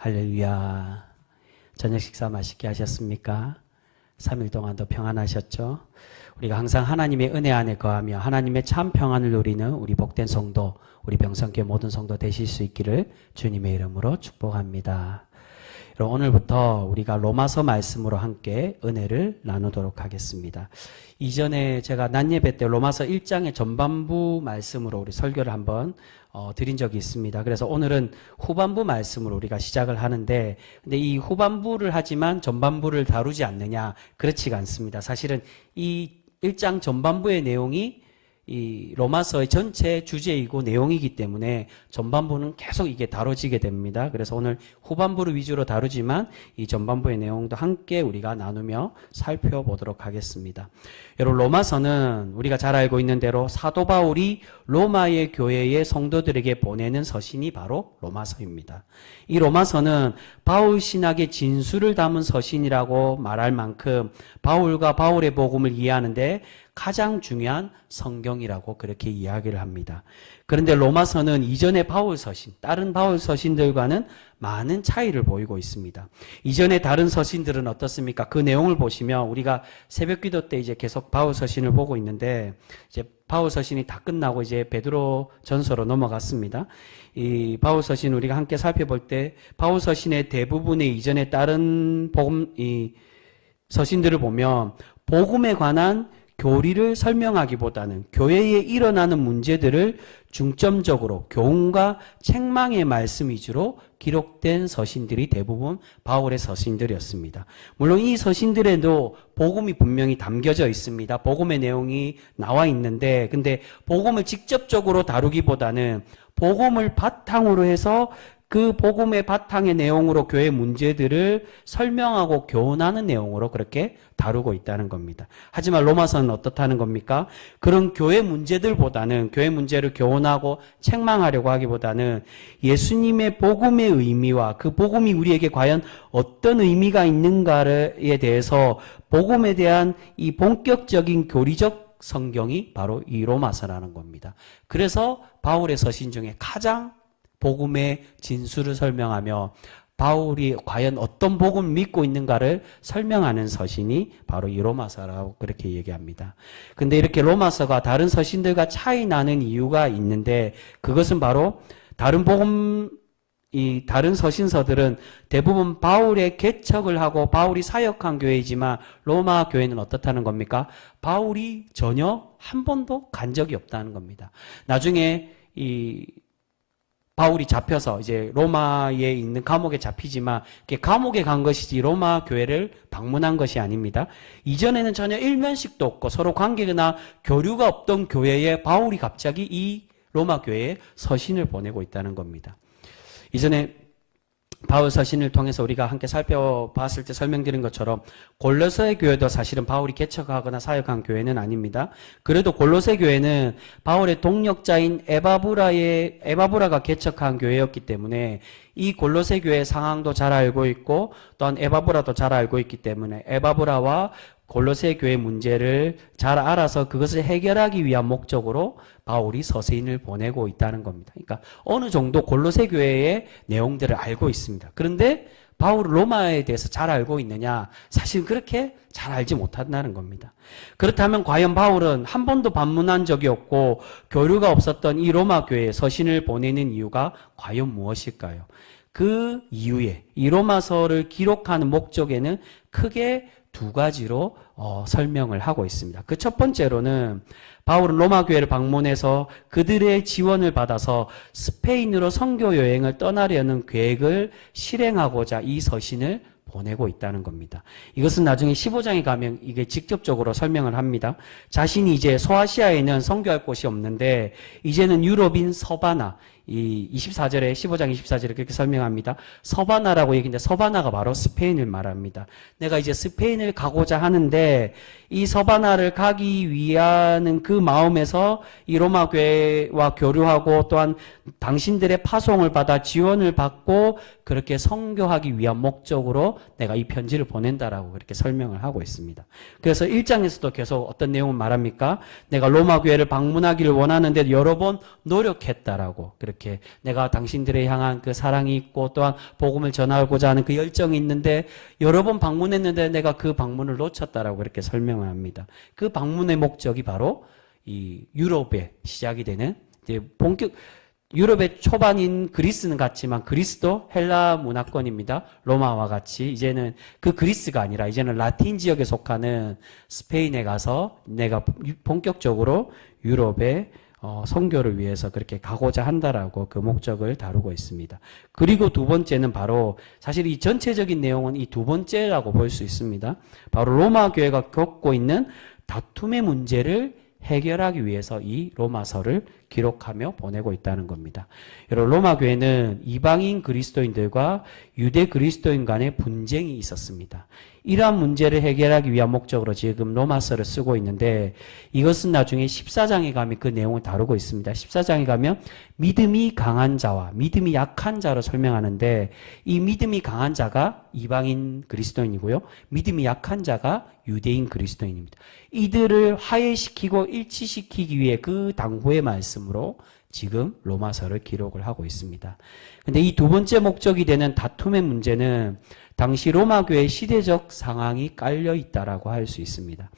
할렐루야. 저녁 식사 맛있게 하셨습니까? 3일 동안도 평안하셨죠? 우리가 항상 하나님의 은혜 안에 거하며 하나님의 참 평안을 누리는 우리 복된 성도, 우리 병성교회 모든 성도 되실 수 있기를 주님의 이름으로 축복합니다. 오늘부터 우리가 로마서 말씀으로 함께 은혜를 나누도록 하겠습니다. 이전에 제가 낮 예배 때 로마서 1장의 전반부 말씀으로 우리 설교를 한번 드린 적이 있습니다. 그래서 오늘은 후반부 말씀으로 우리가 시작을 하는데, 근데 이 후반부를 하지만 전반부를 다루지 않느냐? 그렇지가 않습니다. 사실은 이 1장 전반부의 내용이 이 로마서의 전체 주제이고 내용이기 때문에 전반부는 계속 이게 다뤄지게 됩니다. 그래서 오늘 후반부를 위주로 다루지만 이 전반부의 내용도 함께 우리가 나누며 살펴보도록 하겠습니다. 여러분, 로마서는 우리가 잘 알고 있는 대로 사도 바울이 로마의 교회의 성도들에게 보내는 서신이 바로 로마서입니다. 이 로마서는 바울 신학의 진수를 담은 서신이라고 말할 만큼 바울과 바울의 복음을 이해하는데 가장 중요한 성경이라고 그렇게 이야기를 합니다. 그런데 로마서는 이전의 바울 서신, 다른 바울 서신들과는 많은 차이를 보이고 있습니다. 이전의 다른 서신들은 어떻습니까? 그 내용을 보시면 우리가 새벽기도 때 이제 계속 바울 서신을 보고 있는데, 이제 바울 서신이 다 끝나고 이제 베드로 전서로 넘어갔습니다. 이 바울 서신 우리가 함께 살펴볼 때 바울 서신의 대부분의 이전의 다른 복음 이 서신들을 보면 복음에 관한 교리를 설명하기보다는 교회에 일어나는 문제들을 중점적으로 교훈과 책망의 말씀 위주로 기록된 서신들이 대부분 바울의 서신들이었습니다. 물론 이 서신들에도 복음이 분명히 담겨져 있습니다. 복음의 내용이 나와 있는데, 근데 복음을 직접적으로 다루기보다는 복음을 바탕으로 해서 그 복음의 바탕의 내용으로 교회 문제들을 설명하고 교훈하는 내용으로 그렇게 다루고 있다는 겁니다. 하지만 로마서는 어떻다는 겁니까? 그런 교회 문제들보다는, 교회 문제를 교훈하고 책망하려고 하기보다는 예수님의 복음의 의미와 그 복음이 우리에게 과연 어떤 의미가 있는가에 대해서 복음에 대한 이 본격적인 교리적 성경이 바로 이 로마서라는 겁니다. 그래서 바울의 서신 중에 가장 복음의 진수를 설명하며 바울이 과연 어떤 복음을 믿고 있는가를 설명하는 서신이 바로 이 로마서라고 그렇게 얘기합니다. 근데 이렇게 로마서가 다른 서신들과 차이 나는 이유가 있는데, 그것은 바로 다른 다른 서신서들은 대부분 바울의 개척을 하고 바울이 사역한 교회이지만 로마 교회는 어떻다는 겁니까? 바울이 전혀 한 번도 간 적이 없다는 겁니다. 나중에 바울이 잡혀서 이제 로마에 있는 감옥에 잡히지만 감옥에 간 것이지 로마 교회를 방문한 것이 아닙니다. 이전에는 전혀 일면식도 없고 서로 관계나 교류가 없던 교회에 바울이 갑자기 이 로마 교회에 서신을 보내고 있다는 겁니다. 이전에 바울 서신을 통해서 우리가 함께 살펴봤을 때 설명드린 것처럼 골로새 교회도 사실은 바울이 개척하거나 사역한 교회는 아닙니다. 그래도 골로새 교회는 바울의 동력자인 에바브라가 개척한 교회였기 때문에 이 골로새 교회의 상황도 잘 알고 있고, 또한 에바브라도 잘 알고 있기 때문에 에바브라와 골로새 교회 문제를 잘 알아서 그것을 해결하기 위한 목적으로 바울이 서신을 보내고 있다는 겁니다. 그러니까 어느 정도 골로새 교회의 내용들을 알고 있습니다. 그런데 바울은 로마에 대해서 잘 알고 있느냐? 사실 그렇게 잘 알지 못한다는 겁니다. 그렇다면 과연 바울은 한 번도 방문한 적이 없고 교류가 없었던 이 로마 교회에 서신을 보내는 이유가 과연 무엇일까요? 그 이유에 이 로마서를 기록하는 목적에는 크게 두 가지로 설명을 하고 있습니다. 그 첫 번째로는 바울은 로마 교회를 방문해서 그들의 지원을 받아서 스페인으로 선교 여행을 떠나려는 계획을 실행하고자 이 서신을 보내고 있다는 겁니다. 이것은 나중에 15장에 가면 이게 직접적으로 설명을 합니다. 자신이 이제 소아시아에는 선교할 곳이 없는데 이제는 유럽인 서바나, 이 24절에 15장 24절에 그렇게 설명합니다. 서바나라고 얘기인데 서바나가 바로 스페인을 말합니다. 내가 이제 스페인을 가고자 하는데 이 서바나를 가기 위한 그 마음에서 이 로마 교회와 교류하고 또한 당신들의 파송을 받아 지원을 받고 그렇게 선교하기 위한 목적으로 내가 이 편지를 보낸다라고 그렇게 설명을 하고 있습니다. 그래서 1장에서도 계속 어떤 내용을 말합니까? 내가 로마 교회를 방문하기를 원하는데 여러 번 노력했다라고 그렇게 이렇게 내가 당신들에 향한 그 사랑이 있고 또한 복음을 전하고자 하는 그 열정이 있는데 여러 번 방문했는데 내가 그 방문을 놓쳤다라고 그렇게 설명을 합니다. 그 방문의 목적이 바로 이 유럽에 시작이 되는 이제 본격 유럽의 초반인 그리스는 같지만 그리스도 헬라 문화권입니다. 로마와 같이 이제는 그 그리스가 아니라 이제는 라틴 지역에 속하는 스페인에 가서 내가 본격적으로 유럽에 선교를 위해서 그렇게 가고자 한다라고 그 목적을 다루고 있습니다. 그리고 두 번째는 바로 사실 이 전체적인 내용은 이 두 번째라고 볼 수 있습니다. 바로 로마 교회가 겪고 있는 다툼의 문제를 해결하기 위해서 이 로마서를 기록하며 보내고 있다는 겁니다. 여러분, 로마 교회는 이방인 그리스도인들과 유대 그리스도인 간의 분쟁이 있었습니다. 이러한 문제를 해결하기 위한 목적으로 지금 로마서를 쓰고 있는데 이것은 나중에 14장에 가면 그 내용을 다루고 있습니다. 14장에 가면 믿음이 강한 자와 믿음이 약한 자로 설명하는데 이 믿음이 강한 자가 이방인 그리스도인이고요. 믿음이 약한 자가 유대인 그리스도인입니다. 이들을 화해시키고 일치시키기 위해 그 당부의 말씀으로 지금 로마서를 기록을 하고 있습니다. 근데 이 두 번째 목적이 되는 다툼의 문제는 당시 로마 교회의 시대적 상황이 깔려 있다라고 할 수 있습니다.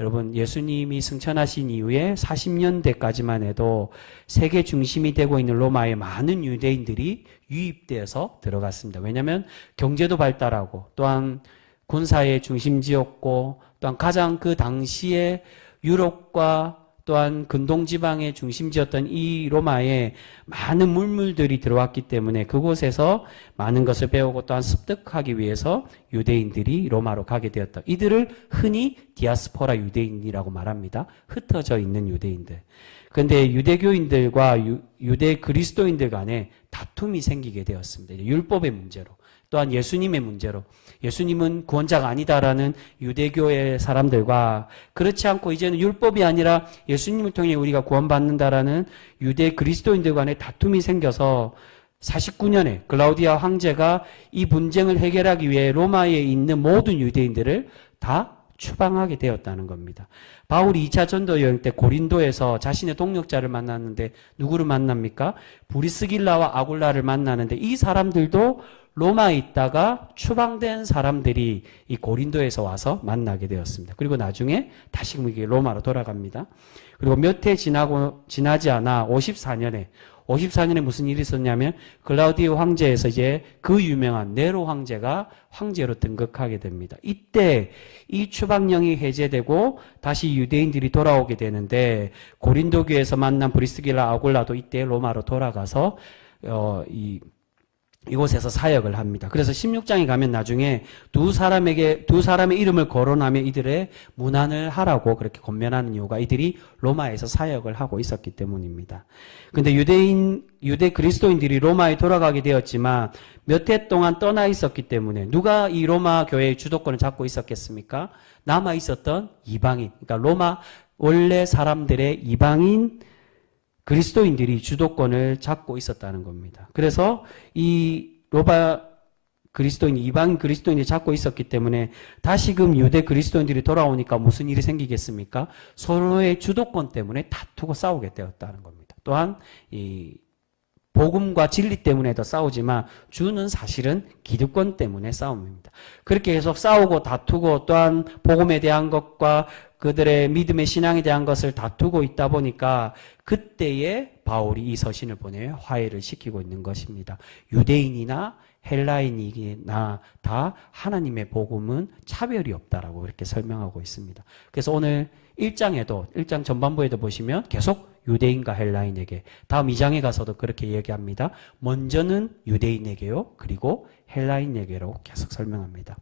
여러분, 예수님이 승천하신 이후에 40년대까지만 해도 세계 중심이 되고 있는 로마에 많은 유대인들이 유입되어서 들어갔습니다. 왜냐하면 경제도 발달하고 또한 군사의 중심지였고 또한 가장 그 당시에 유럽과 또한 근동지방의 중심지였던 이 로마에 많은 물물들이 들어왔기 때문에 그곳에서 많은 것을 배우고 또한 습득하기 위해서 유대인들이 로마로 가게 되었다. 이들을 흔히 디아스포라 유대인이라고 말합니다. 흩어져 있는 유대인들. 그런데 유대교인들과 유대 그리스도인들 간에 다툼이 생기게 되었습니다. 율법의 문제로 또한 예수님의 문제로 예수님은 구원자가 아니다라는 유대교의 사람들과 그렇지 않고 이제는 율법이 아니라 예수님을 통해 우리가 구원받는다라는 유대 그리스도인들 간의 다툼이 생겨서 49년에 글라우디아 황제가 이 분쟁을 해결하기 위해 로마에 있는 모든 유대인들을 다 추방하게 되었다는 겁니다. 바울이 2차 전도 여행 때 고린도에서 자신의 동역자를 만났는데 누구를 만납니까? 브리스길라와 아굴라를 만나는데 이 사람들도 로마에 있다가 추방된 사람들이 이 고린도에서 와서 만나게 되었습니다. 그리고 나중에 다시 로마로 돌아갑니다. 그리고 몇 해 지나지 않아 54년에 무슨 일이 있었냐면 글라우디오 황제에서 이제 그 유명한 네로 황제가 황제로 등극하게 됩니다. 이때 이 추방령이 해제되고 다시 유대인들이 돌아오게 되는데 고린도 교회에서 만난 브리스길라 아굴라도 이때 로마로 돌아가서 이곳에서 사역을 합니다. 그래서 16장에 가면 나중에 두 사람의 이름을 거론하며 이들의 문안을 하라고 그렇게 권면하는 이유가 이들이 로마에서 사역을 하고 있었기 때문입니다. 근데 유대 그리스도인들이 로마에 돌아가게 되었지만 몇 해 동안 떠나 있었기 때문에 누가 이 로마 교회의 주도권을 잡고 있었겠습니까? 남아 있었던 이방인, 그러니까 로마 원래 사람들의 이방인 그리스도인들이 주도권을 잡고 있었다는 겁니다. 그래서 이 로마 그리스도인, 이방인 그리스도인이 잡고 있었기 때문에 다시금 유대 그리스도인들이 돌아오니까 무슨 일이 생기겠습니까? 서로의 주도권 때문에 다투고 싸우게 되었다는 겁니다. 또한 이 복음과 진리 때문에도 싸우지만 주는 사실은 기득권 때문에 싸움입니다. 그렇게 계속 싸우고 다투고 또한 복음에 대한 것과 그들의 믿음의 신앙에 대한 것을 다투고 있다 보니까 그때에 바울이 이 서신을 보내 화해를 시키고 있는 것입니다. 유대인이나 헬라인이나 다 하나님의 복음은 차별이 없다라고 그렇게 설명하고 있습니다. 그래서 오늘 1장 전반부에도 보시면 계속 유대인과 헬라인에게, 다음 2장에 가서도 그렇게 얘기합니다. 먼저는 유대인에게요, 그리고 헬라인에게로 계속 설명합니다.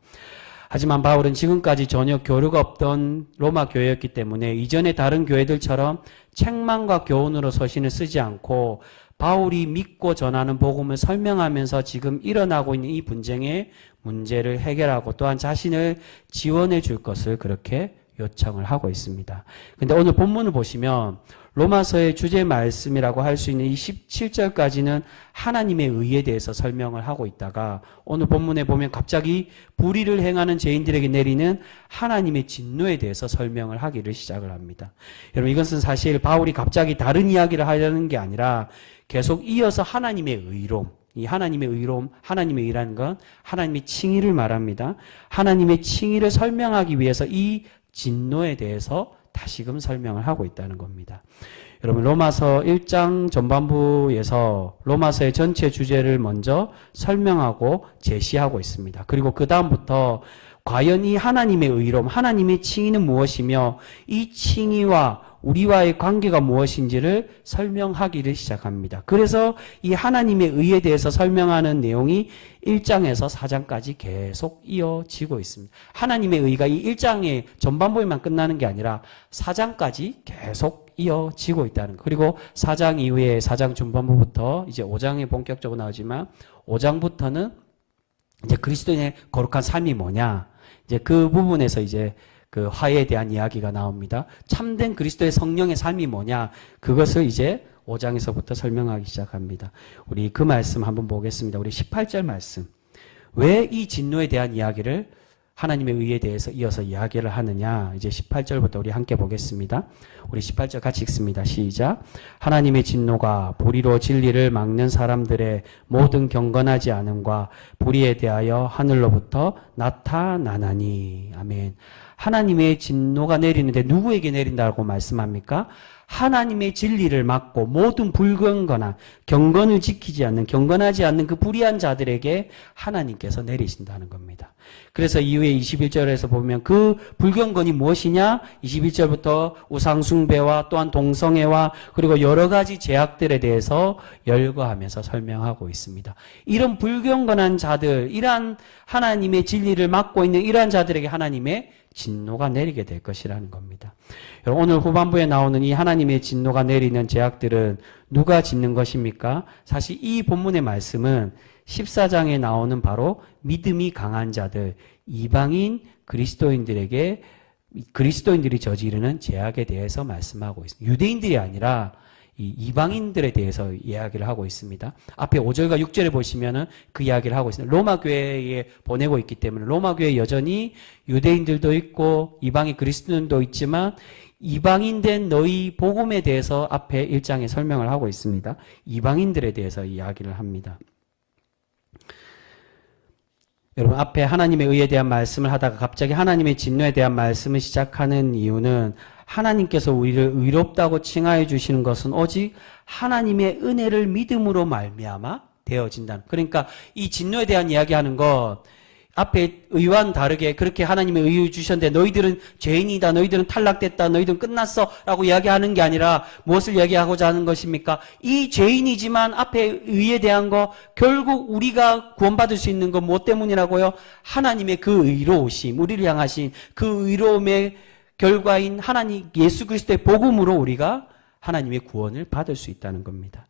하지만 바울은 지금까지 전혀 교류가 없던 로마 교회였기 때문에 이전의 다른 교회들처럼 책망과 교훈으로 서신을 쓰지 않고 바울이 믿고 전하는 복음을 설명하면서 지금 일어나고 있는 이 분쟁의 문제를 해결하고 또한 자신을 지원해 줄 것을 그렇게 요청을 하고 있습니다. 근데 오늘 본문을 보시면 로마서의 주제 말씀이라고 할 수 있는 이 17절까지는 하나님의 의에 대해서 설명을 하고 있다가 오늘 본문에 보면 갑자기 불의를 행하는 죄인들에게 내리는 하나님의 진노에 대해서 설명을 하기를 시작을 합니다. 여러분, 이것은 사실 바울이 갑자기 다른 이야기를 하려는 게 아니라 계속 이어서 하나님의 의로움, 이 하나님의 의로움, 하나님의 의라는 건 하나님의 칭의를 말합니다. 하나님의 칭의를 설명하기 위해서 이 진노에 대해서 다시금 설명을 하고 있다는 겁니다. 여러분, 로마서 1장 전반부에서 로마서의 전체 주제를 먼저 설명하고 제시하고 있습니다. 그리고 그 다음부터 과연 이 하나님의 의로움, 하나님의 칭의는 무엇이며 이 칭의와 우리와의 관계가 무엇인지를 설명하기를 시작합니다. 그래서 이 하나님의 의에 대해서 설명하는 내용이 1장에서 4장까지 계속 이어지고 있습니다. 하나님의 의가 이 1장의 전반부에만 끝나는 게 아니라 4장까지 계속 이어지고 있다는 거. 그리고 4장 이후에 4장 중반부부터 이제 5장에 본격적으로 나오지만 5장부터는 이제 그리스도인의 거룩한 삶이 뭐냐, 이제 그 부분에서 이제 그 화해에 대한 이야기가 나옵니다. 참된 그리스도의 성령의 삶이 뭐냐, 그것을 이제 5장에서부터 설명하기 시작합니다. 우리 그 말씀 한번 보겠습니다. 우리 18절 말씀. 왜 이 진노에 대한 이야기를 하나님의 의에 대해서 이어서 이야기를 하느냐, 이제 18절부터 우리 함께 보겠습니다. 우리 18절 같이 읽습니다. 시작. 하나님의 진노가 불의로 진리를 막는 사람들의 모든 경건하지 않음과 불의에 대하여 하늘로부터 나타나나니. 아멘. 하나님의 진노가 내리는데 누구에게 내린다고 말씀합니까? 하나님의 진리를 막고 모든 불경건한, 경건을 지키지 않는, 경건하지 않는 그 불의한 자들에게 하나님께서 내리신다는 겁니다. 그래서 이후에 21절에서 보면 그 불경건이 무엇이냐? 21절부터 우상숭배와 또한 동성애와 그리고 여러 가지 죄악들에 대해서 열거하면서 설명하고 있습니다. 이런 불경건한 자들, 이러한 하나님의 진리를 막고 있는 이러한 자들에게 하나님의 진노가 내리게 될 것이라는 겁니다. 여러분, 오늘 후반부에 나오는 이 하나님의 진노가 내리는 죄악들은 누가 짓는 것입니까? 사실 이 본문의 말씀은 14장에 나오는 바로 믿음이 강한 자들, 이방인 그리스도인들에게 그리스도인들이 저지르는 죄악에 대해서 말씀하고 있습니다. 유대인들이 아니라 이 이방인들에 대해서 이야기를 하고 있습니다. 앞에 5절과 6절에 보시면은 그 이야기를 하고 있습니다. 로마 교회에 보내고 있기 때문에 로마 교회 여전히 유대인들도 있고 이방인 그리스도인도 있지만 이방인된 너희 복음에 대해서 앞에 1장에 설명을 하고 있습니다. 이방인들에 대해서 이야기를 합니다. 여러분, 앞에 하나님의 의에 대한 말씀을 하다가 갑자기 하나님의 진노에 대한 말씀을 시작하는 이유는 하나님께서 우리를 의롭다고 칭하여 주시는 것은 오직 하나님의 은혜를 믿음으로 말미암아 되어진다는. 그러니까 이 진노에 대한 이야기하는 것, 앞에 의와는 다르게 그렇게 하나님의 의를 주셨는데 너희들은 죄인이다, 너희들은 탈락됐다, 너희들은 끝났어 라고 이야기하는 게 아니라 무엇을 이야기하고자 하는 것입니까? 이 죄인이지만 앞에 의에 대한 거, 결국 우리가 구원받을 수 있는 건 무엇 때문이라고요? 하나님의 그 의로우심, 우리를 향하신 그 의로움의 결과인 하나님 예수 그리스도의 복음으로 우리가 하나님의 구원을 받을 수 있다는 겁니다.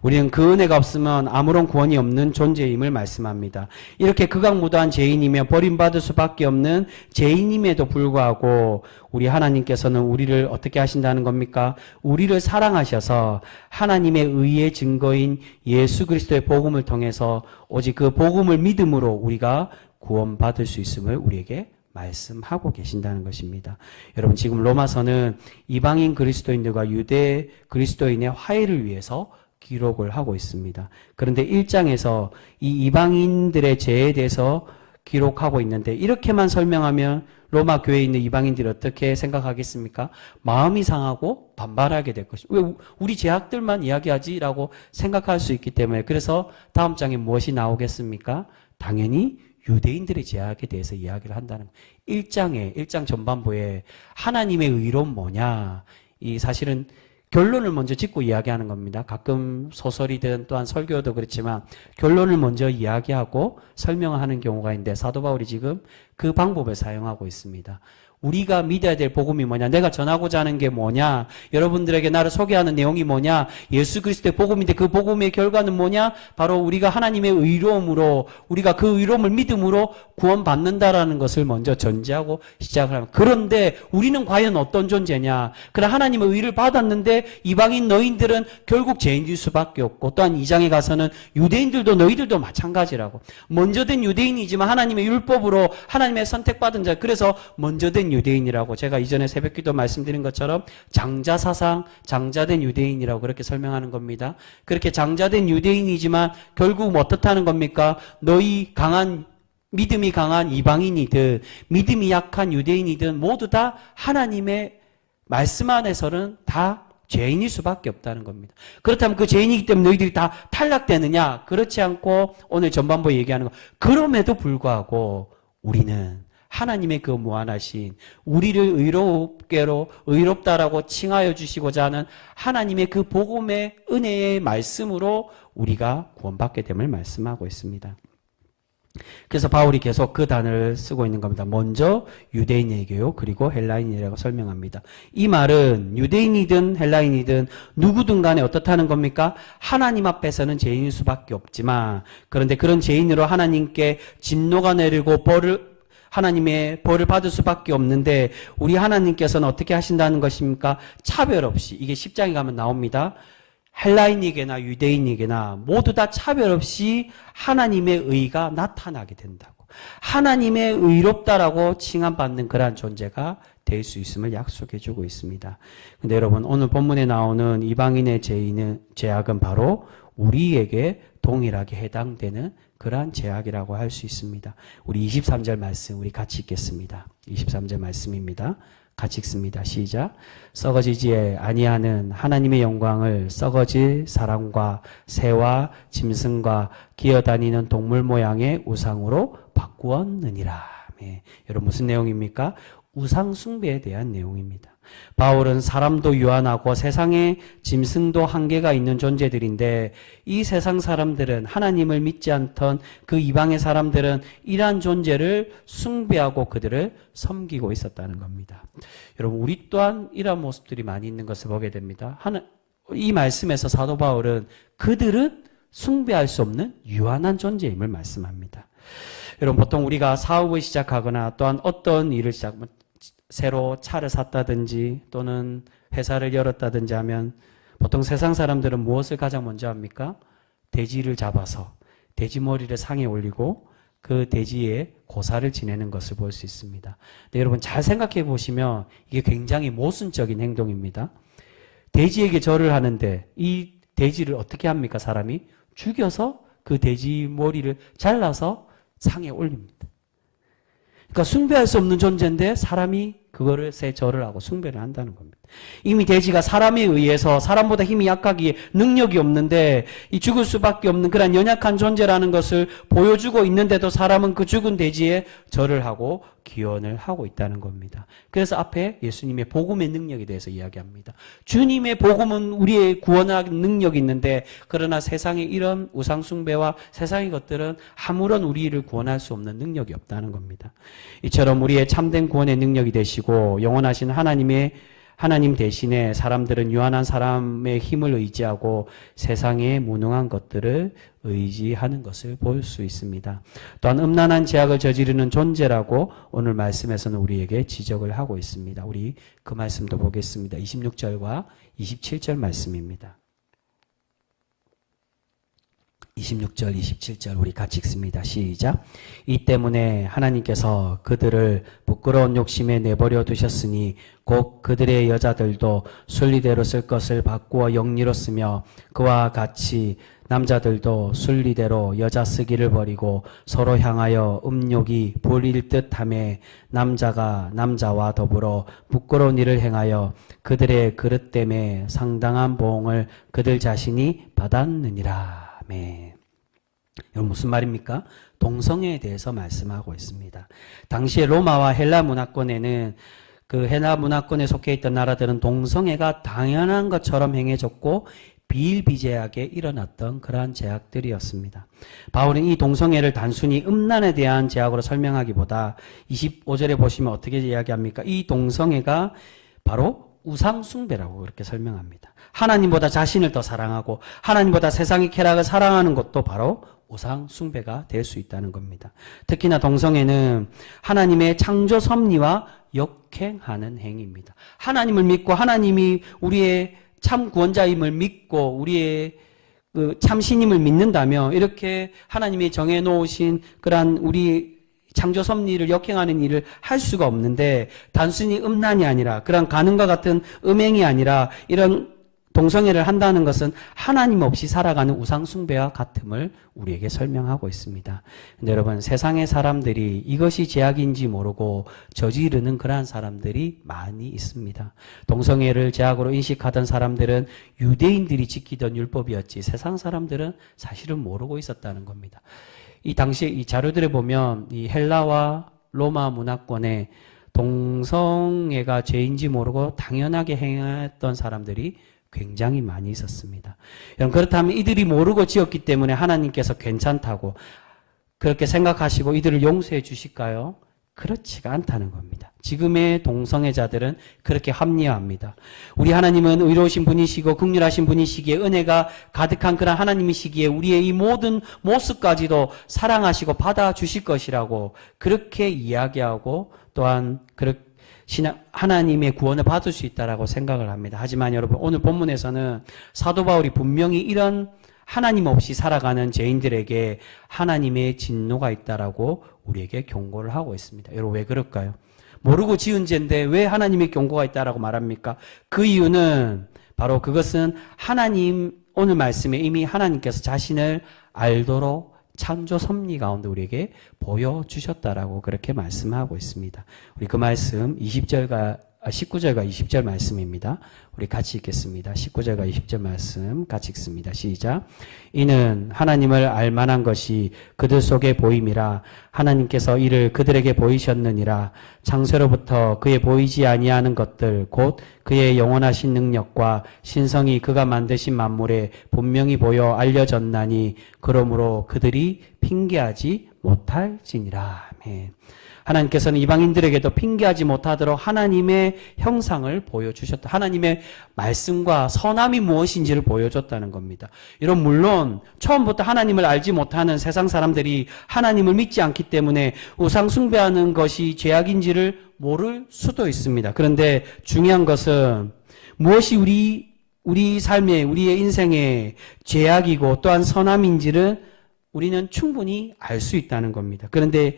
우리는 그 은혜가 없으면 아무런 구원이 없는 존재임을 말씀합니다. 이렇게 극악무도한 죄인이며 버림받을 수밖에 없는 죄인임에도 불구하고 우리 하나님께서는 우리를 어떻게 하신다는 겁니까? 우리를 사랑하셔서 하나님의 의의 증거인 예수 그리스도의 복음을 통해서 오직 그 복음을 믿음으로 우리가 구원받을 수 있음을 우리에게 말씀하고 계신다는 것입니다. 여러분, 지금 로마서는 이방인 그리스도인들과 유대 그리스도인의 화해를 위해서 기록을 하고 있습니다. 그런데 1장에서 이 이방인들의 죄에 대해서 기록하고 있는데 이렇게만 설명하면 로마 교회에 있는 이방인들이 어떻게 생각하겠습니까? 마음이 상하고 반발하게 될 것입니다. 왜 우리 죄악들만 이야기하지라고 생각할 수 있기 때문에. 그래서 다음 장에 무엇이 나오겠습니까? 당연히 유대인들의 죄악에 대해서 이야기를 한다는 거예요. 1장 전반부에 하나님의 의로운 뭐냐, 이 사실은 결론을 먼저 짓고 이야기하는 겁니다. 가끔 소설이든 또한 설교도 그렇지만 결론을 먼저 이야기하고 설명하는 경우가 있는데 사도 바울이 지금 그 방법을 사용하고 있습니다. 우리가 믿어야 될 복음이 뭐냐? 내가 전하고자 하는 게 뭐냐? 여러분들에게 나를 소개하는 내용이 뭐냐? 예수 그리스도의 복음인데 그 복음의 결과는 뭐냐? 바로 우리가 하나님의 의로움으로 우리가 그 의로움을 믿음으로 구원받는다라는 것을 먼저 전제하고 시작을 합니다. 그런데 우리는 과연 어떤 존재냐? 그러나 하나님의 의를 받았는데 이방인 너희들은 결국 죄인일 수밖에 없고 또한 2장에 가서는 유대인들도 너희들도 마찬가지라고. 먼저 된 유대인이지만 하나님의 율법으로 하나님의 선택받은 자, 그래서 먼저 된 유대인이라고 제가 이전에 새벽기도 말씀드린 것처럼 장자사상, 장자된 유대인이라고 그렇게 설명하는 겁니다. 그렇게 장자된 유대인이지만 결국 어떻다는 겁니까? 너희 강한 믿음이 강한 이방인이든 믿음이 약한 유대인이든 모두 다 하나님의 말씀 안에서는 다 죄인일 수밖에 없다는 겁니다. 그렇다면 그 죄인이기 때문에 너희들이 다 탈락되느냐? 그렇지 않고 오늘 전반부에 얘기하는 거, 그럼에도 불구하고 우리는 하나님의 그 무한하신 우리를 의롭다라고 칭하여 주시고자 하는 하나님의 그 복음의 은혜의 말씀으로 우리가 구원받게 됨을 말씀하고 있습니다. 그래서 바울이 계속 그 단어를 쓰고 있는 겁니다. 먼저 유대인에게요, 그리고 헬라인이라고 설명합니다. 이 말은 유대인이든 헬라인이든 누구든 간에 어떻다는 겁니까? 하나님 앞에서는 죄인일 수밖에 없지만, 그런데 그런 죄인으로 하나님께 진노가 내리고 하나님의 벌을 받을 수밖에 없는데, 우리 하나님께서는 어떻게 하신다는 것입니까? 차별 없이, 이게 10장에 가면 나옵니다. 헬라인에게나 유대인에게나 모두 다 차별 없이 하나님의 의가 나타나게 된다고. 하나님의 의롭다라고 칭함받는 그러한 존재가 될 수 있음을 약속해 주고 있습니다. 근데 여러분, 오늘 본문에 나오는 이방인의 죄악은 바로 우리에게 동일하게 해당되는 그러한 죄악이라고 할 수 있습니다. 우리 23절 말씀 우리 같이 읽겠습니다. 23절 말씀입니다. 같이 읽습니다. 시작. 썩어지지 아니하는 하나님의 영광을 썩어질 사람과 새와 짐승과 기어다니는 동물 모양의 우상으로 바꾸었느니라. 네. 여러분, 무슨 내용입니까? 우상 숭배에 대한 내용입니다. 바울은 사람도 유한하고 세상에 짐승도 한계가 있는 존재들인데, 이 세상 사람들은, 하나님을 믿지 않던 그 이방의 사람들은 이러한 존재를 숭배하고 그들을 섬기고 있었다는 겁니다. 여러분, 우리 또한 이러한 모습들이 많이 있는 것을 보게 됩니다. 이 말씀에서 사도 바울은 그들은 숭배할 수 없는 유한한 존재임을 말씀합니다. 여러분, 보통 우리가 사업을 시작하거나 또한 어떤 일을 새로 차를 샀다든지 또는 회사를 열었다든지 하면 보통 세상 사람들은 무엇을 가장 먼저 합니까? 돼지를 잡아서 돼지 머리를 상에 올리고 그 돼지에 고사를 지내는 것을 볼 수 있습니다. 근데 여러분, 잘 생각해 보시면 이게 굉장히 모순적인 행동입니다. 돼지에게 절을 하는데 이 돼지를 어떻게 합니까? 사람이 죽여서 그 돼지 머리를 잘라서 상에 올립니다. 그러니까 숭배할 수 없는 존재인데 사람이 그거를 절을 하고 숭배를 한다는 겁니다. 이미 돼지가 사람에 의해서 사람보다 힘이 약하기에 능력이 없는데 이 죽을 수밖에 없는 그런 연약한 존재라는 것을 보여주고 있는데도 사람은 그 죽은 돼지에 절을 하고 기원을 하고 있다는 겁니다. 그래서 앞에 예수님의 복음의 능력에 대해서 이야기합니다. 주님의 복음은 우리의 구원하는 능력이 있는데, 그러나 세상의 이런 우상 숭배와 세상의 것들은 아무런 우리를 구원할 수 없는 능력이 없다는 겁니다. 이처럼 우리의 참된 구원의 능력이 되시고 영원하신 하나님 대신에 사람들은 유한한 사람의 힘을 의지하고 세상의 무능한 것들을 의지하는 것을 볼 수 있습니다. 또한 음란한 죄악을 저지르는 존재라고 오늘 말씀에서는 우리에게 지적을 하고 있습니다. 우리 그 말씀도 보겠습니다. 26절과 27절 말씀입니다. 26절, 27절 우리 같이 읽습니다. 시작. 이 때문에 하나님께서 그들을 부끄러운 욕심에 내버려 두셨으니 곧 그들의 여자들도 순리대로 쓸 것을 바꾸어 영리로 쓰며 그와 같이 남자들도 순리대로 여자 쓰기를 버리고 서로 향하여 음욕이 불일 듯하며 남자가 남자와 더불어 부끄러운 일을 행하여 그들의 그릇 때문에 상당한 보응을 그들 자신이 받았느니라. 이건 무슨 말입니까? 동성애에 대해서 말씀하고 있습니다. 당시에 로마와 헬라 문화권에는 그 헬라 문화권에 속해 있던 나라들은 동성애가 당연한 것처럼 행해졌고 비일비재하게 일어났던 그러한 죄악들이었습니다. 바울은 이 동성애를 단순히 음란에 대한 죄악으로 설명하기보다 25절에 보시면 어떻게 이야기합니까? 이 동성애가 바로 우상숭배라고 그렇게 설명합니다. 하나님보다 자신을 더 사랑하고 하나님보다 세상의 쾌락을 사랑하는 것도 바로 우상숭배가 될 수 있다는 겁니다. 특히나 동성애는 하나님의 창조 섭리와 역행하는 행위입니다. 하나님을 믿고 하나님이 우리의 참 구원자임을 믿고 우리의 그 참신임을 믿는다면 이렇게 하나님이 정해놓으신 그러한 우리 창조 섭리를 역행하는 일을 할 수가 없는데, 단순히 음란이 아니라 그런 가늠과 같은 음행이 아니라 이런 동성애를 한다는 것은 하나님 없이 살아가는 우상숭배와 같음을 우리에게 설명하고 있습니다. 근데 여러분, 세상의 사람들이 이것이 죄악인지 모르고 저지르는 그러한 사람들이 많이 있습니다. 동성애를 죄악으로 인식하던 사람들은 유대인들이 지키던 율법이었지 세상 사람들은 사실은 모르고 있었다는 겁니다. 이 당시에 이 자료들에 보면 이 헬라와 로마 문화권에 동성애가 죄인지 모르고 당연하게 행했던 사람들이 굉장히 많이 있었습니다. 그렇다면 이들이 모르고 지었기 때문에 하나님께서 괜찮다고 그렇게 생각하시고 이들을 용서해 주실까요? 그렇지가 않다는 겁니다. 지금의 동성애자들은 그렇게 합리화합니다. 우리 하나님은 의로우신 분이시고 긍휼하신 분이시기에 은혜가 가득한 그런 하나님이시기에 우리의 이 모든 모습까지도 사랑하시고 받아주실 것이라고 그렇게 이야기하고 또한 하나님의 구원을 받을 수 있다라고 생각을 합니다. 하지만 여러분, 오늘 본문에서는 사도 바울이 분명히 이런 하나님 없이 살아가는 죄인들에게 하나님의 진노가 있다라고 우리에게 경고를 하고 있습니다. 여러분, 왜 그럴까요? 모르고 지은 죄인데 왜 하나님의 경고가 있다라고 말합니까? 그 이유는 바로 그것은 오늘 말씀에 이미 하나님께서 자신을 알도록 창조 섭리 가운데 우리에게 보여주셨다라고 그렇게 말씀하고 있습니다. 우리 그 말씀 19절과 20절 말씀입니다. 우리 같이 읽겠습니다. 19절과 20절 말씀 같이 읽습니다. 시작. 이는 하나님을 알만한 것이 그들 속에 보임이라 하나님께서 이를 그들에게 보이셨느니라. 창세로부터 그의 보이지 아니하는 것들 곧 그의 영원하신 능력과 신성이 그가 만드신 만물에 분명히 보여 알려졌나니 그러므로 그들이 핑계하지 못할지니라. 아멘. 하나님께서는 이방인들에게도 핑계하지 못하도록 하나님의 형상을 보여주셨다. 하나님의 말씀과 선함이 무엇인지를 보여줬다는 겁니다. 이런 물론 처음부터 하나님을 알지 못하는 세상 사람들이 하나님을 믿지 않기 때문에 우상 숭배하는 것이 죄악인지를 모를 수도 있습니다. 그런데 중요한 것은 무엇이 우리 삶의 우리의 인생의 죄악이고 또한 선함인지를 우리는 충분히 알 수 있다는 겁니다. 그런데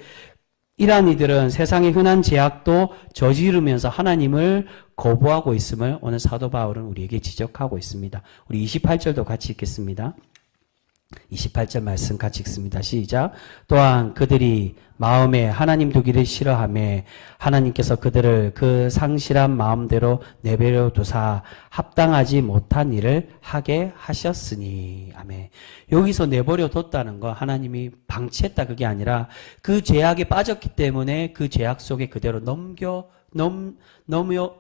이러한 이들은 세상의 흔한 죄악도 저지르면서 하나님을 거부하고 있음을 오늘 사도 바울은 우리에게 지적하고 있습니다. 우리 28절도 같이 읽겠습니다. 28절 말씀 같이 읽습니다. 시작. 또한 그들이 마음에 하나님 두기를 싫어하며 하나님께서 그들을 그 상실한 마음대로 내버려 두사 합당하지 못한 일을 하게 하셨으니. 아멘. 여기서 내버려 뒀다는 거 하나님이 방치했다 그게 아니라 그 죄악에 빠졌기 때문에 그 죄악 속에 그대로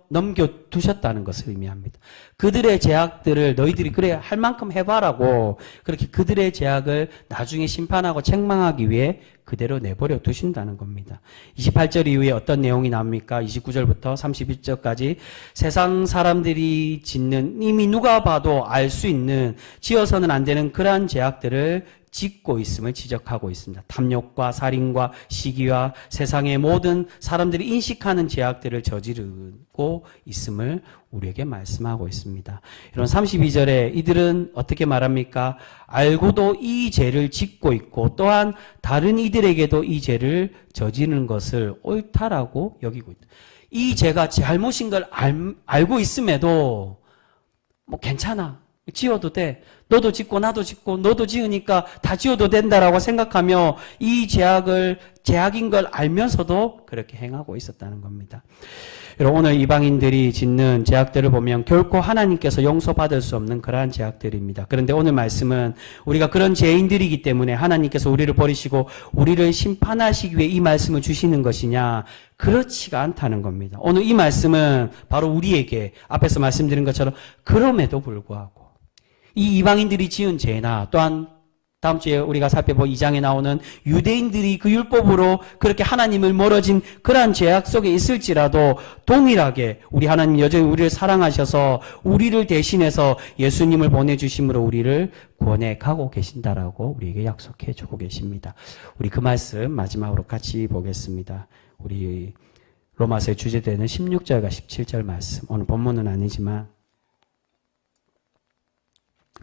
넘겨두셨다는 것을 의미합니다. 그들의 죄악들을 너희들이 그래 할 만큼 해봐라고 그렇게 그들의 죄악을 나중에 심판하고 책망하기 위해 그대로 내버려 두신다는 겁니다. 28절 이후에 어떤 내용이 나옵니까? 29절부터 31절까지 세상 사람들이 짓는 이미 누가 봐도 알 수 있는 지어서는 안 되는 그러한 죄악들을 짓고 있음을 지적하고 있습니다. 탐욕과 살인과 시기와 세상의 모든 사람들이 인식하는 죄악들을 저지르고 있음을 우리에게 말씀하고 있습니다. 이런 32절에 이들은 어떻게 말합니까? 알고도 이 죄를 짓고 있고 또한 다른 이들에게도 이 죄를 저지르는 것을 옳다라고 여기고 있다. 이 죄가 잘못인 걸 알고 있음에도 뭐 괜찮아. 지어도 돼. 너도 짓고 나도 짓고 너도 지으니까 다 지어도 된다라고 생각하며 이 죄악인 걸 알면서도 그렇게 행하고 있었다는 겁니다. 여러분, 오늘 이방인들이 짓는 죄악들을 보면 결코 하나님께서 용서받을 수 없는 그러한 죄악들입니다. 그런데 오늘 말씀은 우리가 그런 죄인들이기 때문에 하나님께서 우리를 버리시고 우리를 심판하시기 위해 이 말씀을 주시는 것이냐? 그렇지가 않다는 겁니다. 오늘 이 말씀은 바로 우리에게 앞에서 말씀드린 것처럼 그럼에도 불구하고 이 이방인들이 지은 죄나 또한 다음 주에 우리가 살펴볼 2장에 나오는 유대인들이 그 율법으로 그렇게 하나님을 멀어진 그러한 죄악 속에 있을지라도 동일하게 우리 하나님 여전히 우리를 사랑하셔서 우리를 대신해서 예수님을 보내주심으로 우리를 구원해 가고 계신다라고 우리에게 약속해 주고 계십니다. 우리 그 말씀 마지막으로 같이 보겠습니다. 우리 로마서의 주제되는 16절과 17절 말씀, 오늘 본문은 아니지만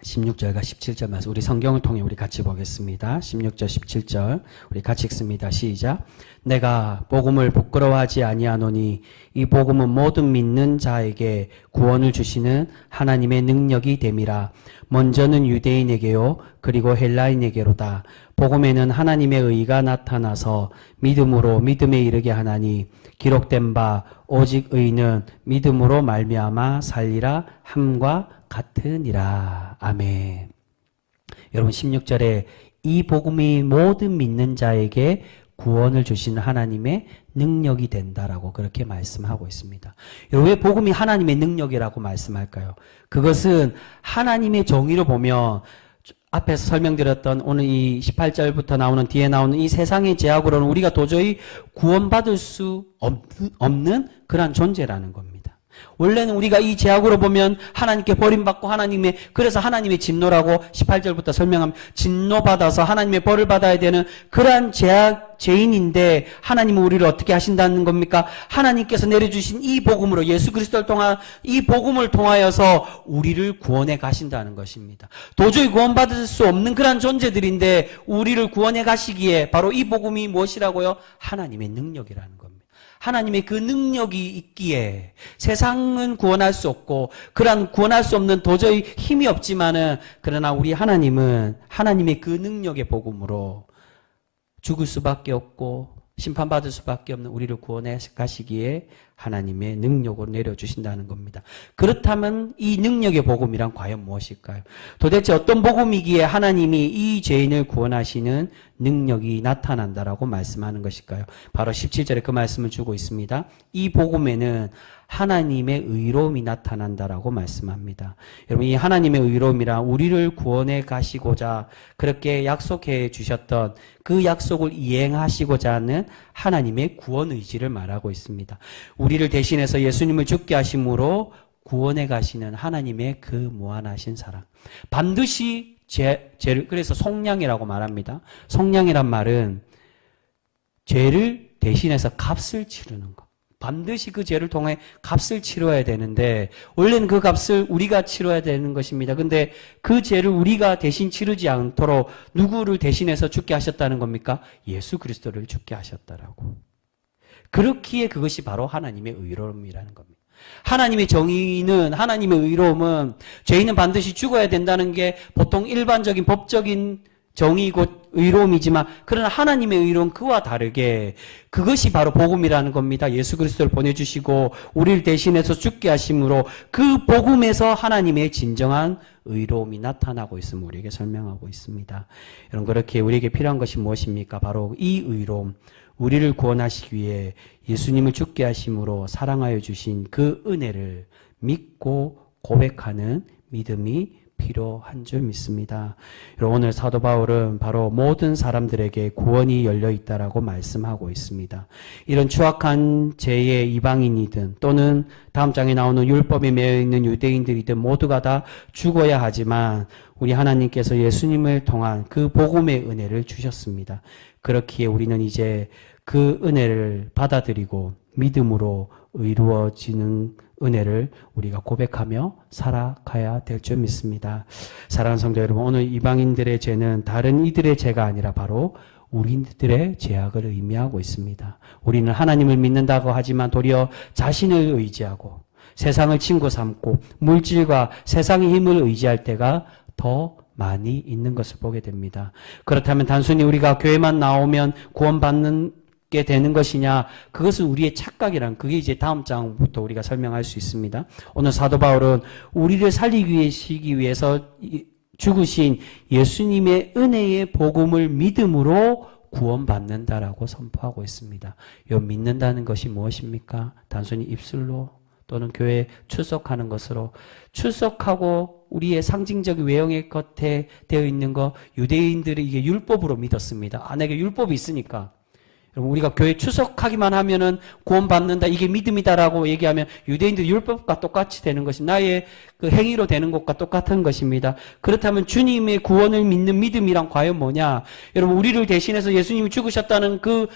16절과 17절 말씀, 우리 성경을 통해 우리 같이 보겠습니다. 16절 17절 우리 같이 읽습니다. 시작. 내가 복음을 부끄러워하지 아니하노니 이 복음은 모든 믿는 자에게 구원을 주시는 하나님의 능력이 됨이라. 먼저는 유대인에게요 그리고 헬라인에게로다. 복음에는 하나님의 의가 나타나서 믿음으로 믿음에 이르게 하나니 기록된 바 오직 의는 믿음으로 말미암아 살리라 함과 같으니라. 아멘. 여러분 16절에 이 복음이 모든 믿는 자에게 구원을 주시는 하나님의 능력이 된다라고 그렇게 말씀하고 있습니다. 여러분 왜 복음이 하나님의 능력이라고 말씀할까요? 그것은 하나님의 정의로 보면 앞에서 설명드렸던 오늘 이 18절부터 나오는 뒤에 나오는 이 세상의 제약으로는 우리가 도저히 구원받을 수 없는 그런 존재라는 겁니다. 원래는 우리가 이 제약으로 보면 하나님께 버림받고 그래서 하나님의 진노라고 18절부터 설명하면 진노받아서 하나님의 벌을 받아야 되는 그러한 죄인인데 하나님은 우리를 어떻게 하신다는 겁니까? 하나님께서 내려주신 이 복음으로 예수 그리스도를 통한 이 복음을 통하여서 우리를 구원해 가신다는 것입니다. 도저히 구원받을 수 없는 그러한 존재들인데 우리를 구원해 가시기에 바로 이 복음이 무엇이라고요? 하나님의 능력이라는 겁니다. 하나님의 그 능력이 있기에 세상은 구원할 수 없고 그런 구원할 수 없는 도저히 힘이 없지만은 그러나 우리 하나님은 하나님의 그 능력의 복음으로 죽을 수밖에 없고 심판받을 수밖에 없는 우리를 구원해 가시기에 하나님의 능력으로 내려주신다는 겁니다. 그렇다면 이 능력의 복음이란 과연 무엇일까요? 도대체 어떤 복음이기에 하나님이 이 죄인을 구원하시는 능력이 나타난다라고 말씀하는 것일까요? 바로 17절에 그 말씀을 주고 있습니다. 이 복음에는 하나님의 의로움이 나타난다라고 말씀합니다. 여러분 이 하나님의 의로움이라 우리를 구원해 가시고자 그렇게 약속해 주셨던 그 약속을 이행하시고자 하는 하나님의 구원 의지를 말하고 있습니다. 우리를 대신해서 예수님을 죽게 하심으로 구원해 가시는 하나님의 그 무한하신 사랑. 반드시 죄를 그래서 속량이라고 말합니다. 속량이란 말은 죄를 대신해서 값을 치르는 것. 반드시 그 죄를 통해 값을 치러야 되는데 원래는 그 값을 우리가 치러야 되는 것입니다. 근데 그 죄를 우리가 대신 치르지 않도록 누구를 대신해서 죽게 하셨다는 겁니까? 예수 그리스도를 죽게 하셨다라고. 그렇기에 그것이 바로 하나님의 의로움이라는 겁니다. 하나님의 정의는 하나님의 의로움은 죄인은 반드시 죽어야 된다는 게 보통 일반적인 법적인 정의고 의로움이지만 그러나 하나님의 의로움 그와 다르게 그것이 바로 복음이라는 겁니다. 예수 그리스도를 보내주시고 우리를 대신해서 죽게 하심으로 그 복음에서 하나님의 진정한 의로움이 나타나고 있음을 우리에게 설명하고 있습니다. 여러분 그렇게 우리에게 필요한 것이 무엇입니까? 바로 이 의로움, 우리를 구원하시기 위해 예수님을 죽게 하심으로 사랑하여 주신 그 은혜를 믿고 고백하는 믿음이 필요한 줄 믿습니다. 오늘 사도 바울은 바로 모든 사람들에게 구원이 열려 있다라고 말씀하고 있습니다. 이런 추악한 죄의 이방인이든 또는 다음 장에 나오는 율법에 매여 있는 유대인들이든 모두가 다 죽어야 하지만 우리 하나님께서 예수님을 통한 그 복음의 은혜를 주셨습니다. 그렇기에 우리는 이제 그 은혜를 받아들이고 믿음으로 이루어지는 은혜를 우리가 고백하며 살아가야 될 줄 믿습니다. 사랑하는 성도 여러분, 오늘 이방인들의 죄는 다른 이들의 죄가 아니라 바로 우리들의 죄악을 의미하고 있습니다. 우리는 하나님을 믿는다고 하지만 도리어 자신을 의지하고 세상을 친구 삼고 물질과 세상의 힘을 의지할 때가 더 많이 있는 것을 보게 됩니다. 그렇다면 단순히 우리가 교회만 나오면 구원받는 게 되는 것이냐, 그것은 우리의 착각이란, 그게 이제 다음 장부터 우리가 설명할 수 있습니다. 오늘 사도 바울은 우리를 살리기 위해서 죽으신 예수님의 은혜의 복음을 믿음으로 구원받는다라고 선포하고 있습니다. 이 믿는다는 것이 무엇입니까? 단순히 입술로 또는 교회에 출석하는 것으로 출석하고 우리의 상징적 외형의 겉에 되어 있는 거 유대인들이 이게 율법으로 믿었습니다. 아, 내가 율법이 있으니까. 여러분, 우리가 교회 추석하기만 하면은 구원받는다, 이게 믿음이다라고 얘기하면 유대인들 율법과 똑같이 되는 것이 나의 그 행위로 되는 것과 똑같은 것입니다. 그렇다면 주님의 구원을 믿는 믿음이란 과연 뭐냐? 여러분, 우리를 대신해서 예수님이 죽으셨다는 그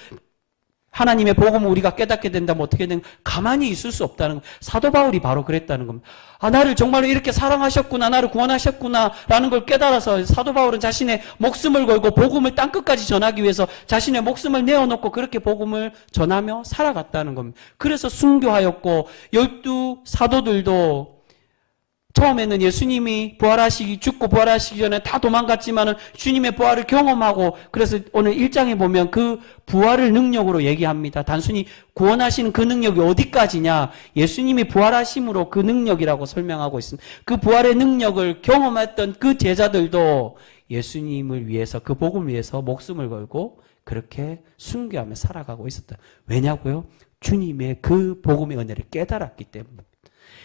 하나님의 복음을 우리가 깨닫게 된다면 어떻게 되는, 가만히 있을 수 없다는 거. 사도 바울이 바로 그랬다는 겁니다. 아, 나를 정말로 이렇게 사랑하셨구나, 나를 구원하셨구나 라는 걸 깨달아서 사도 바울은 자신의 목숨을 걸고 복음을 땅끝까지 전하기 위해서 자신의 목숨을 내어놓고 그렇게 복음을 전하며 살아갔다는 겁니다. 그래서 순교하였고, 12 사도들도 처음에는 예수님이 죽고 부활하시기 전에 다 도망갔지만은 주님의 부활을 경험하고, 그래서 오늘 1장에 보면 그 부활을 능력으로 얘기합니다. 단순히 구원하시는 그 능력이 어디까지냐? 예수님이 부활하심으로 그 능력이라고 설명하고 있습니다. 그 부활의 능력을 경험했던 그 제자들도 예수님을 위해서, 그 복음을 위해서 목숨을 걸고 그렇게 순교하며 살아가고 있었다. 왜냐고요? 주님의 그 복음의 은혜를 깨달았기 때문에.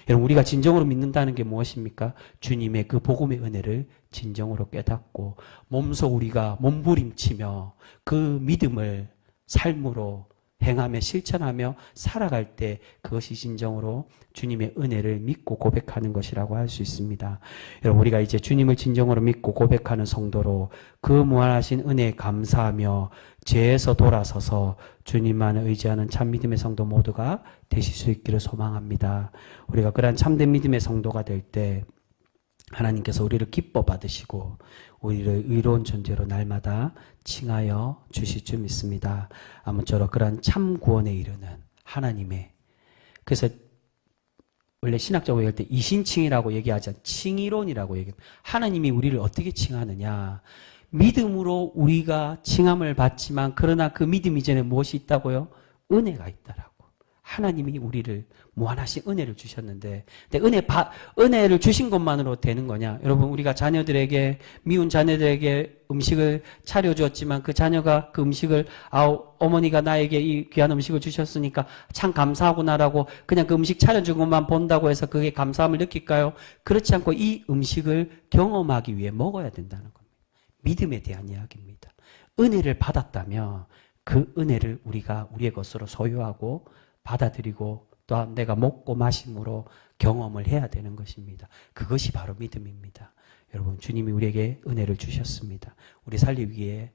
여러분, 우리가 진정으로 믿는다는 게 무엇입니까? 주님의 그 복음의 은혜를 진정으로 깨닫고 몸소 우리가 몸부림치며 그 믿음을 삶으로 행하며 실천하며 살아갈 때 그것이 진정으로 주님의 은혜를 믿고 고백하는 것이라고 할 수 있습니다. 여러분, 우리가 이제 주님을 진정으로 믿고 고백하는 성도로 그 무한하신 은혜에 감사하며 죄에서 돌아서서 주님만을 의지하는 참 믿음의 성도 모두가 되실 수 있기를 소망합니다. 우리가 그러한 참된 믿음의 성도가 될 때 하나님께서 우리를 기뻐 받으시고 우리를 의로운 존재로 날마다 칭하여 주실 줄 믿습니다. 아무쪼록 그러한 참 구원에 이르는 하나님의, 그래서 원래 신학적으로 얘기할 때 이신칭이라고 얘기하지 않죠. 칭의론이라고 얘기합니다. 하나님이 우리를 어떻게 칭하느냐? 믿음으로 우리가 칭함을 받지만 그러나 그 믿음 이전에 무엇이 있다고요? 은혜가 있다라고. 하나님이 우리를 무한하신 은혜를 주셨는데, 근데 은혜를 주신 것만으로 되는 거냐? 여러분, 우리가 자녀들에게, 미운 자녀들에게 음식을 차려주었지만 그 자녀가 그 음식을, 어머니가 나에게 이 귀한 음식을 주셨으니까 참 감사하구나라고 그냥 그 음식 차려준 것만 본다고 해서 그게 감사함을 느낄까요? 그렇지 않고 이 음식을 경험하기 위해 먹어야 된다는 겁니다. 믿음에 대한 이야기입니다. 은혜를 받았다면 그 은혜를 우리가 우리의 것으로 소유하고 받아들이고 또한 내가 먹고 마심으로 경험을 해야 되는 것입니다. 그것이 바로 믿음입니다. 여러분, 주님이 우리에게 은혜를 주셨습니다. 우리 살리기 위해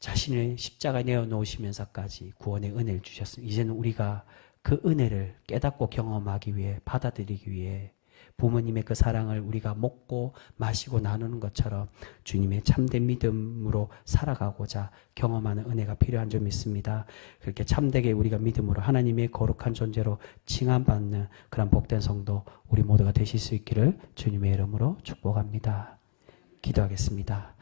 자신을 십자가에 내어놓으시면서까지 구원의 은혜를 주셨습니다. 이제는 우리가 그 은혜를 깨닫고 경험하기 위해, 받아들이기 위해 부모님의 그 사랑을 우리가 먹고 마시고 나누는 것처럼 주님의 참된 믿음으로 살아가고자 경험하는 은혜가 필요한 줄 믿습니다. 그렇게 참되게 우리가 믿음으로 하나님의 거룩한 존재로 칭함받는 그런 복된 성도 우리 모두가 되실 수 있기를 주님의 이름으로 축복합니다. 기도하겠습니다.